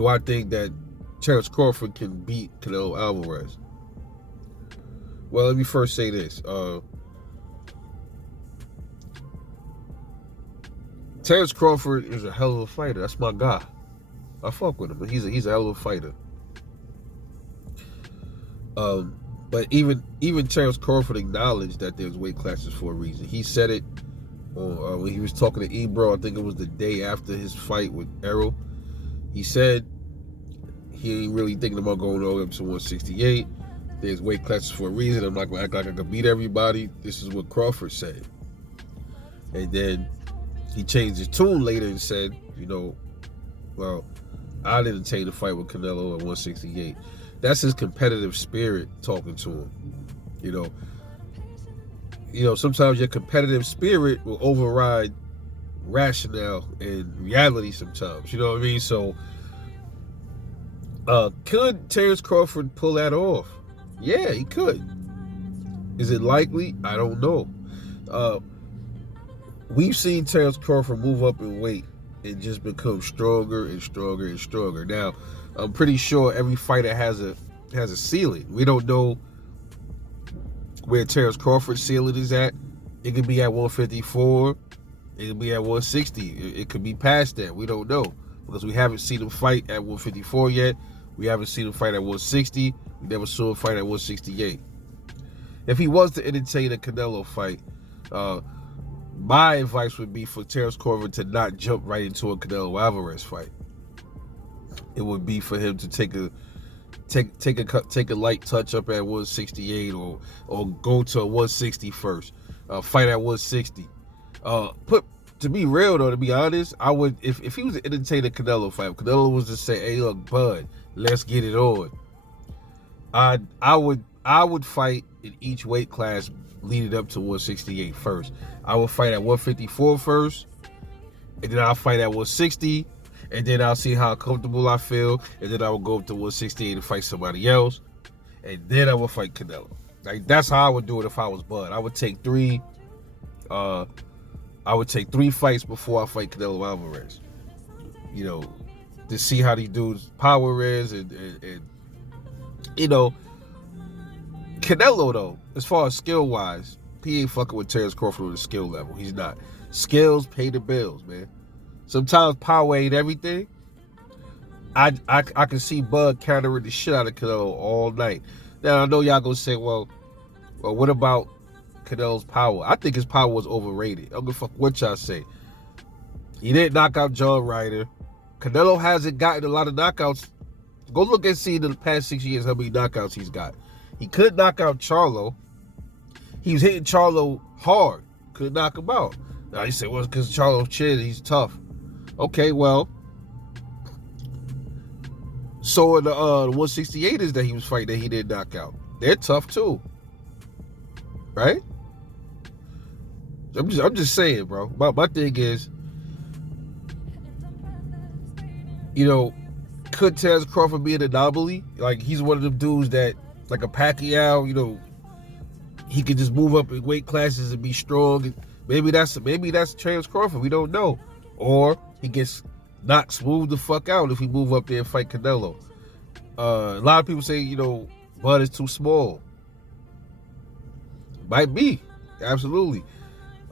do I think that Terence Crawford can beat Canelo Alvarez? Well, let me first say this. Terence Crawford is a hell of a fighter. That's my guy. I fuck with him. He's a hell of a fighter. But even Terence Crawford acknowledged that there's weight classes for a reason. He said it when he was talking to Ebro. I think it was the day after his fight with Errol. He said he ain't really thinking about going all up to 168. There's weight classes for a reason. I'm not going to act like I can beat everybody. This is what Crawford said. And then he changed his tune later and said, well, I'd entertain a fight with Canelo at 168. That's his competitive spirit talking to him. Sometimes your competitive spirit will override rationale and reality sometimes. You know what I mean? So, could Terence Crawford pull that off? Yeah, he could. Is it likely? I don't know. We've seen Terence Crawford move up in weight and just become stronger and stronger and stronger. Now, I'm pretty sure every fighter has a ceiling. We don't know where Terence Crawford's ceiling is at. It could be at 154. It could be at 160. It could be past that. We don't know because we haven't seen him fight at 154 yet. We haven't seen him fight at 160. We never saw him fight at 168. If he was to entertain a Canelo fight, my advice would be for Terence Crawford to not jump right into a Canelo Alvarez fight. It would be for him to take a light touch up at 168 or go to a 160 first. Fight at 160. To be real though, to be honest, I would if he was to entertain a Canelo fight, if Canelo was to say, "Hey, look, bud, let's get it on," I would fight in each weight class leading up to 168 first. I would fight at 154 first, and then I'll fight at 160, and then I'll see how comfortable I feel, and then I will go up to 168 and fight somebody else, and then I will fight Canelo. Like that's how I would do it if I was Bud. I would take three fights before I fight Canelo Alvarez. To see how these dudes' power is, and Canelo though, as far as skill wise, he ain't fucking with Terence Crawford with a skill level. He's not. Skills pay the bills, man. Sometimes power ain't everything. I can see Bud countering the shit out of Canelo all night. Now I know y'all gonna say, well, what about Canelo's power? I think his power was overrated. I don't give a fuck what y'all say. He didn't knock out John Ryder. Canelo hasn't gotten a lot of knockouts. Go look and see in the past 6 years how many knockouts he's got. He could knock out Charlo. He was hitting Charlo hard. Couldn't knock him out. Now you say, well, it's because Charlo's chin, he's tough. Okay, well, so in the 168ers that he was fighting that he didn't knock out, they're tough too. Right? I'm just saying, bro. My thing is, could Terence Crawford be an anomaly? Like he's one of them dudes that, like a Pacquiao, he could just move up in weight classes and be strong. And maybe that's Terence Crawford. We don't know. Or he gets knocked smooth the fuck out if he move up there and fight Canelo. A lot of people say, Bud is too small. Might be. Absolutely.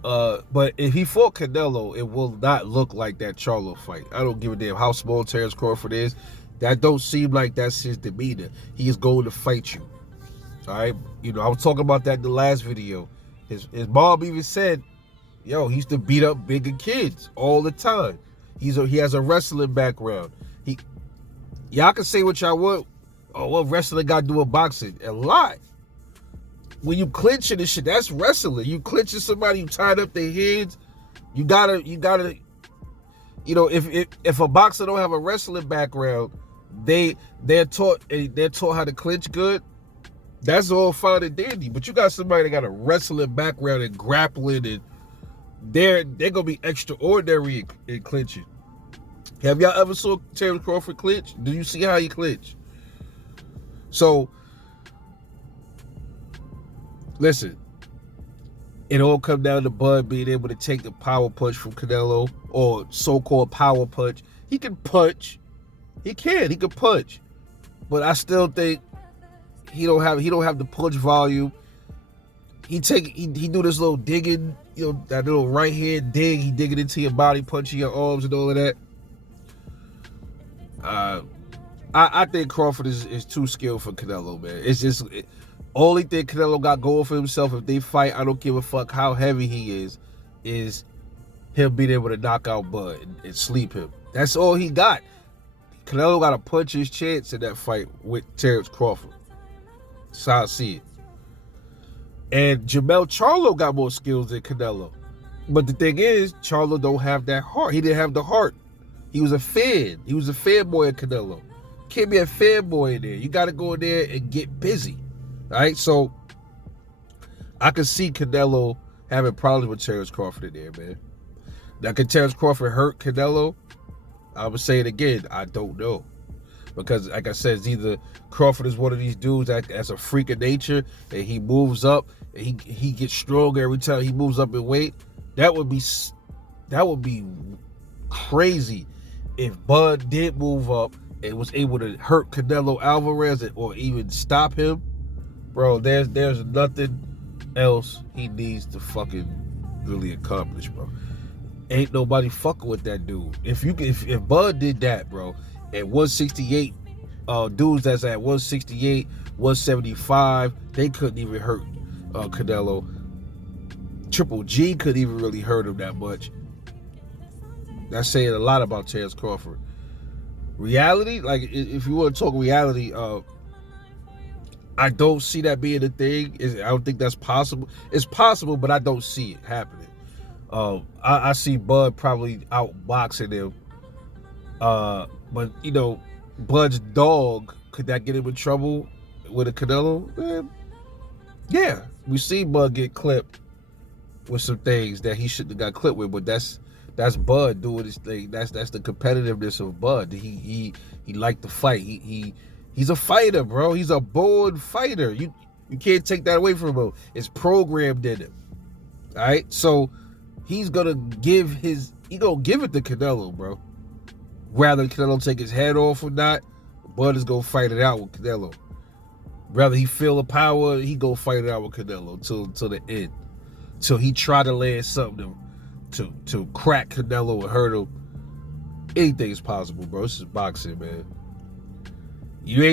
But if he fought Canelo, it will not look like that Charlo fight. I don't give a damn how small Terence Crawford is. That don't seem like that's his demeanor. He is going to fight you. All right? I was talking about that in the last video. His mom even said, he used to beat up bigger kids all the time. He has a wrestling background. Y'all can say what y'all want. Oh, what wrestling got to do with boxing? A lot. When you clinching and shit, that's wrestling. You clinching somebody, you tied up their hands. You gotta. If a boxer don't have a wrestling background, they're taught how to clinch good. That's all fine and dandy. But you got somebody that got a wrestling background and grappling, and they're gonna be extraordinary in clinching. Have y'all ever saw Terence Crawford clinch? Do you see how he clinch? So, listen, it all come down to Bud being able to take the power punch from Canelo, or so-called power punch. He can punch, He can punch, but I still think he don't have the punch volume. He do this little digging, that little right hand dig. He digging into your body, punching your arms and all of that. I think Crawford is too skilled for Canelo, man. It's just only thing Canelo got going for himself. If they fight, I don't give a fuck how heavy he is him being able to knock out Bud and sleep him. That's all he got. Canelo got to punch his chance in that fight with Terence Crawford. That's how I see it. And Jermell Charlo got more skills than Canelo. But the thing is, Charlo don't have that heart. He didn't have the heart. He was a fan. He was a fanboy of Canelo. Can't be a fanboy in there. You got to go in there and get busy. All right? So, I can see Canelo having problems with Terence Crawford in there, man. Now, can Terence Crawford hurt Canelo? I would say it again. I don't know. Because, like I said, it's either Crawford is one of these dudes that's a freak of nature, and he moves up, and he gets stronger every time he moves up in weight. That would be crazy if Bud did move up and was able to hurt Canelo Alvarez or even stop him. Bro, there's nothing else he needs to fucking really accomplish, bro. Ain't nobody fucking with that dude. If Bud did that, bro, at 168, dudes that's at 168, 175, they couldn't even hurt Canelo. Triple G couldn't even really hurt him that much. That's saying a lot about Terence Crawford. Reality, like if you want to talk reality, I don't see that being a thing. I don't think that's possible. It's possible, but I don't see it happening. I see Bud probably outboxing him. But Bud's dog, could that get him in trouble with a Canelo? Yeah, we see Bud get clipped with some things that he shouldn't have got clipped with, but that's Bud doing his thing. That's the competitiveness of Bud. He liked to fight. He's a fighter, bro. He's a born fighter. You can't take that away from him. It's programmed in him. All right, so he's gonna give it to Canelo, bro. Rather Canelo take his head off or not, Bud is gonna fight it out with Canelo. Rather he feel the power, he go fight it out with Canelo till the end. Till he try to land something to crack Canelo and hurt him. Anything's possible, bro. This is boxing, man. You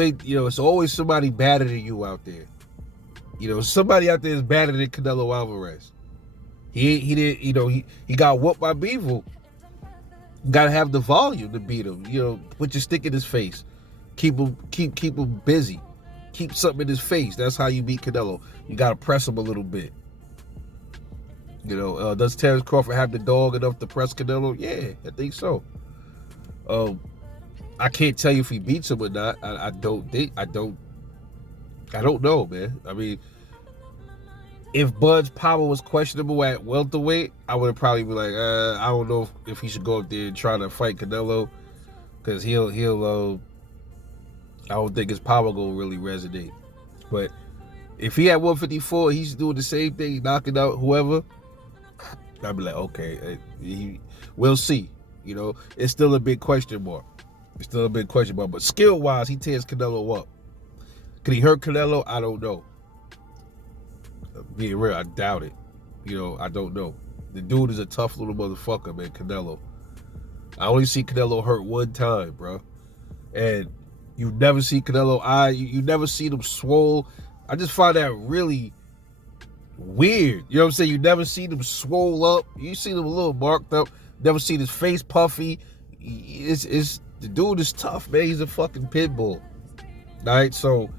ain't, it's always somebody better than you out there. Somebody out there is better than Canelo Alvarez. He got whooped by Beevil. You gotta have the volume to beat him. Put your stick in his face. Keep him busy. Keep something in his face. That's how you beat Canelo. You gotta press him a little bit. Does Terence Crawford have the dog enough to press Canelo? Yeah, I think so. I can't tell you if he beats him or not. I don't know, man. I mean, if Bud's power was questionable at welterweight, I would probably be like, I don't know if he should go up there and try to fight Canelo, because he'll I don't think his power gonna really resonate. But if he at 154, he's doing the same thing, knocking out whoever, I'd be like, okay, we'll see. It's still a big question mark. But skill-wise, he tears Canelo up. Can he hurt Canelo? I don't know. Being real, I doubt it. I don't know. The dude is a tough little motherfucker, man, Canelo. I only see Canelo hurt one time, bro. And you never see Canelo you never see him swole. I just find that really weird. You know what I'm saying? You never see him swole up. You see him a little marked up. Never seen his face puffy. The dude is tough, man. He's a fucking pit bull. All right, so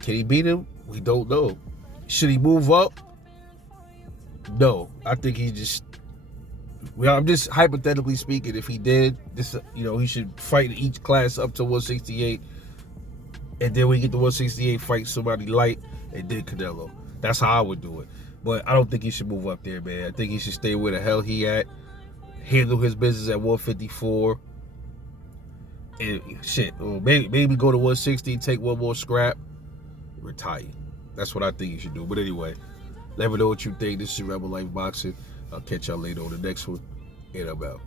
can he beat him? We don't know. Should he move up? No. I think I'm just hypothetically speaking, if he did, he should fight each class up to 168. And then when he get to 168, fight somebody light and then Canelo. That's how I would do it. But I don't think he should move up there, man. I think he should stay where the hell he at. Handle his business at 154. And shit, maybe go to 160, take one more scrap, retire. That's what I think you should do. But anyway, let me know what you think. This is Rebel Life Boxing. I'll catch y'all later on the next one. And I'm out.